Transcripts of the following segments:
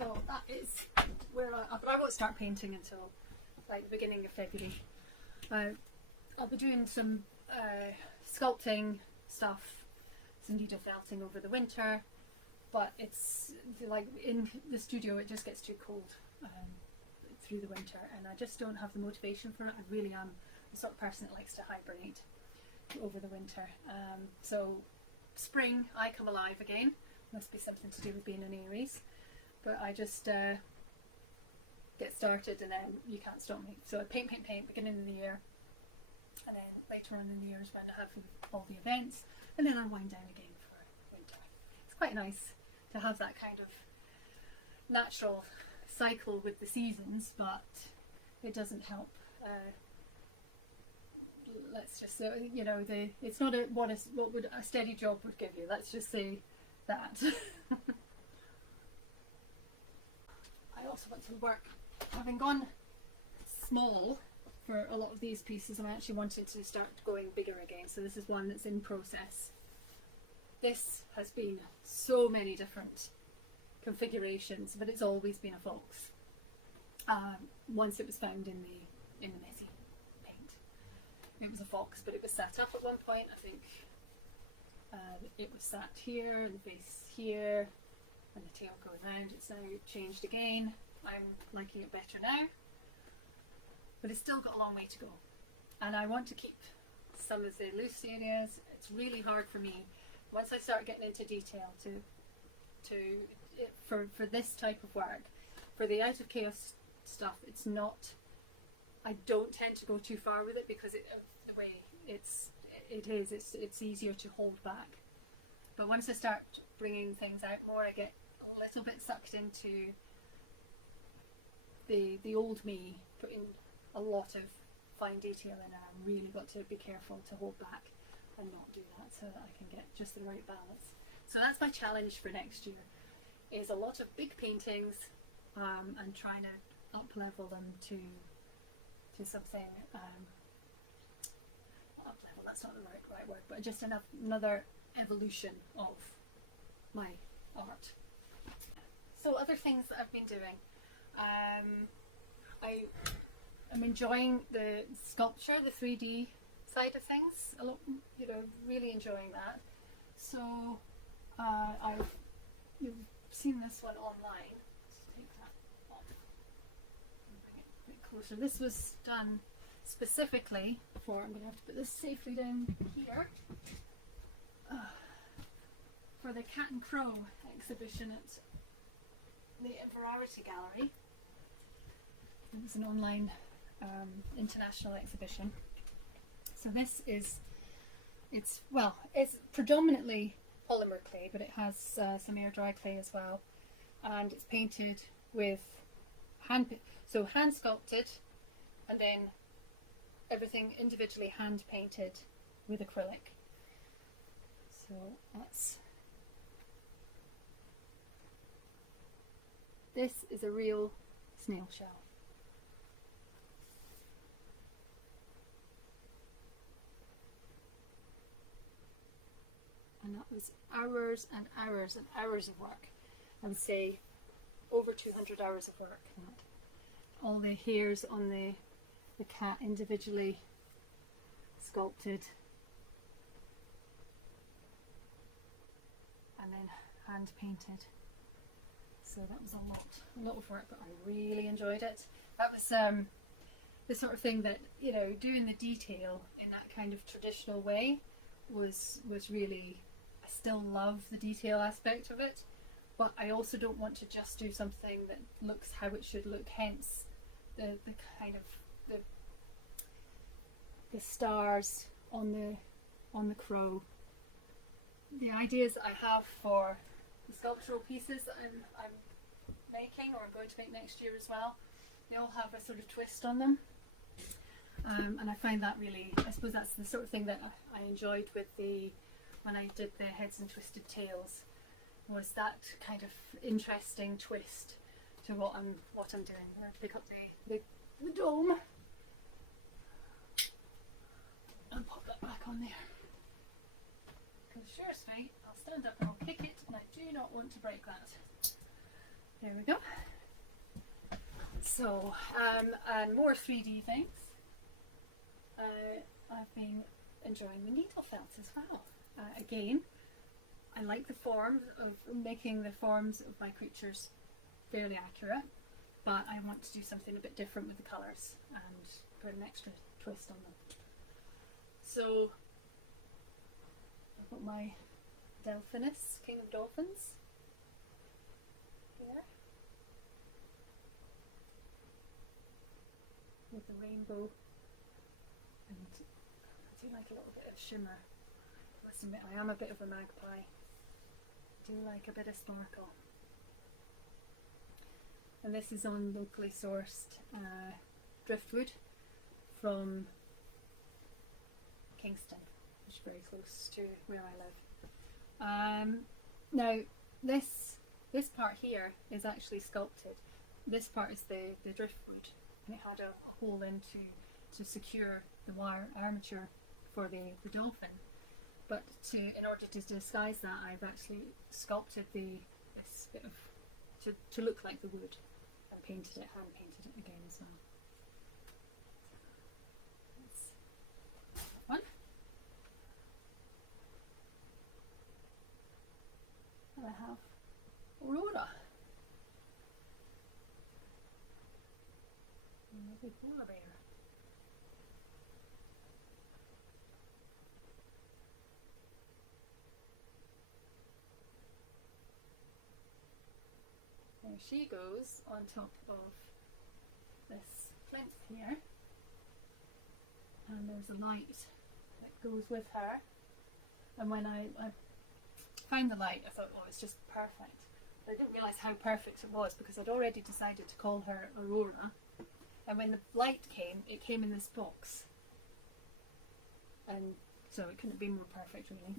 So that is where but I won't start painting until like the beginning of February. I'll be doing some sculpting stuff, some needlefelting over the winter, but it's like in the studio it just gets too cold through the winter, and I just don't have the motivation for it. I really am the sort of person that likes to hibernate over the winter. So spring I come alive again. Must be something to do with being an Aries, but I just get started and then you can't stop me. So I paint beginning of the year, and then later on in the year is when I have all the events, and then I wind down again for winter. It's quite nice to have that kind of natural cycle with the seasons, but it doesn't help. Let's just say, you know, it's not what would a steady job would give you. Let's just say that. I also want to work, having gone small for a lot of these pieces, I'm actually wanting to start going bigger again. So this is one that's in process. This has been so many different configurations, but it's always been a fox. Once it was found in the messy paint, it was a fox, but it was sat up at one point. I think it was sat here, and the face here, and the tail going round. It's now changed again. I'm liking it better now, but it's still got a long way to go, and I want to keep some of the loose areas. It's really hard for me once I start getting into detail for this type of work. For the out of chaos stuff, it's not, I don't tend to go too far with it because the way it's easier to hold back. But once I start bringing things out more, I get a little bit sucked into the old me, putting a lot of fine detail in, and I've really got to be careful to hold back and not do that, so that I can get just the right balance. So that's my challenge for next year, is a lot of big paintings, and trying to up level them to something, up level, that's not the right word, but just another evolution of my art. So other things that I've been doing, I'm enjoying the sculpture, the 3D side of things a lot, you know, really enjoying that. So you've seen this one online. Let's take that off and bring it a bit closer. This was done specifically for, I'm going to have to put this safely down here, for the Cat and Crow exhibition at the Variety Gallery. It was an online international exhibition. So this is, it's predominantly polymer clay, but it has some air dry clay as well, and it's painted with hand sculpted, and then everything individually hand painted with acrylic. So this is a real snail shell. And that was hours and hours and hours of work. I would say over 200 hours of work. All the hairs on the cat individually sculpted, and then hand painted. So that was a lot of work, but I really enjoyed it. That was the sort of thing that, you know, doing the detail in that kind of traditional way was really, I still love the detail aspect of it, but I also don't want to just do something that looks how it should look, hence the kind of the stars on the crow. The ideas that I have for the sculptural pieces that I'm making, or I'm going to make next year as well, they all have a sort of twist on them, and I find that really, I suppose that's the sort of thing that I enjoyed with when I did the heads and twisted tails, was that kind of interesting twist to what I'm doing. I'm going to pick up the dome and pop that back on there, because sure as fate I'll stand up and I'll kick it, and I do not want to break that. there we go. So, and more 3D things. I've been enjoying the needlefelt as well. Again, I like the form of making the forms of my creatures fairly accurate, but I want to do something a bit different with the colours and put an extra twist on them. So I've got my Delphinus, King of Dolphins, here, with the rainbow, and I do like a little bit of shimmer. I must admit, I am a bit of a magpie. I do like a bit of sparkle. And this is on locally sourced driftwood from Kingston, which is very close to where I live. Now this part here is actually sculpted. This part is the driftwood, and it had a hole in to secure the wire armature for the dolphin. But in order to disguise that, I've actually sculpted this bit of to look like the wood, and painted it, hand painted it again as well. That's fun. And I have Aurora, a big polar bear. There she goes on top of this plinth here, and there's a light that goes with her, and when I found the light, I thought, oh, it's just perfect. But I didn't realise how perfect it was, because I'd already decided to call her Aurora, and when the light came, it came in this box, and so it couldn't be more perfect really.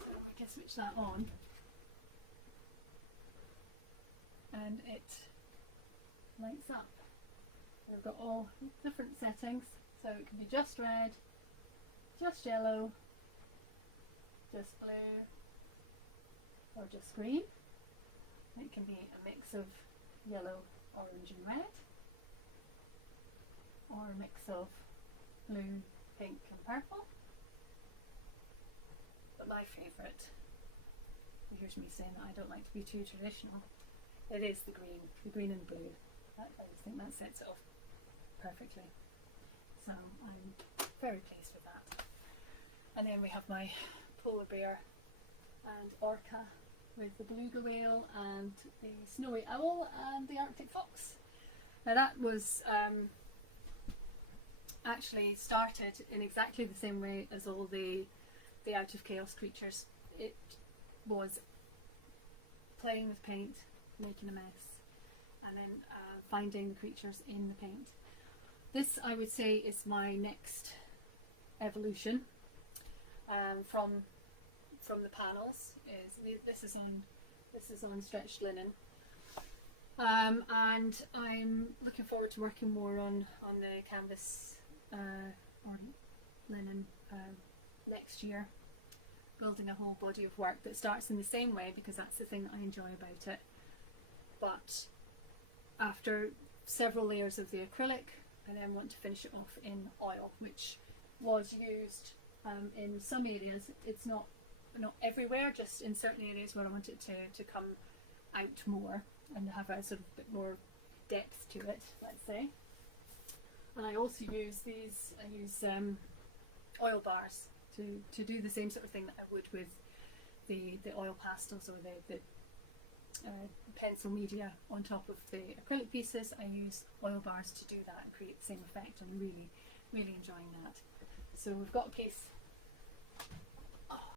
I can switch that on, and it lights up. We've got all different settings, so it can be just red, just yellow, just blue, or just green. It can be a mix of yellow, orange and red, or a mix of blue, pink and purple. But my favourite, here's me saying that I don't like to be too traditional, it is the green and blue. I just think that sets it off perfectly. So I'm very pleased with that. And then we have my polar bear and orca with the beluga whale and the snowy owl and the Arctic fox. Now that was actually started in exactly the same way as all the Out of Chaos creatures. It was playing with paint, making a mess, and then finding the creatures in the paint. This, I would say, is my next evolution from the panels. This is on stretched linen, and I'm looking forward to working more on the canvas or linen next year, building a whole body of work that starts in the same way, because that's the thing that I enjoy about it, but after several layers of the acrylic, I then want to finish it off in oil, which was used in some areas. It's not everywhere, just in certain areas where I want it to come out more and have a sort of bit more depth to it, let's say. And I also use oil bars to do the same sort of thing that I would with the oil pastels or the pencil media on top of the acrylic pieces. I use oil bars to do that and create the same effect, and I'm really enjoying that. So we've got a piece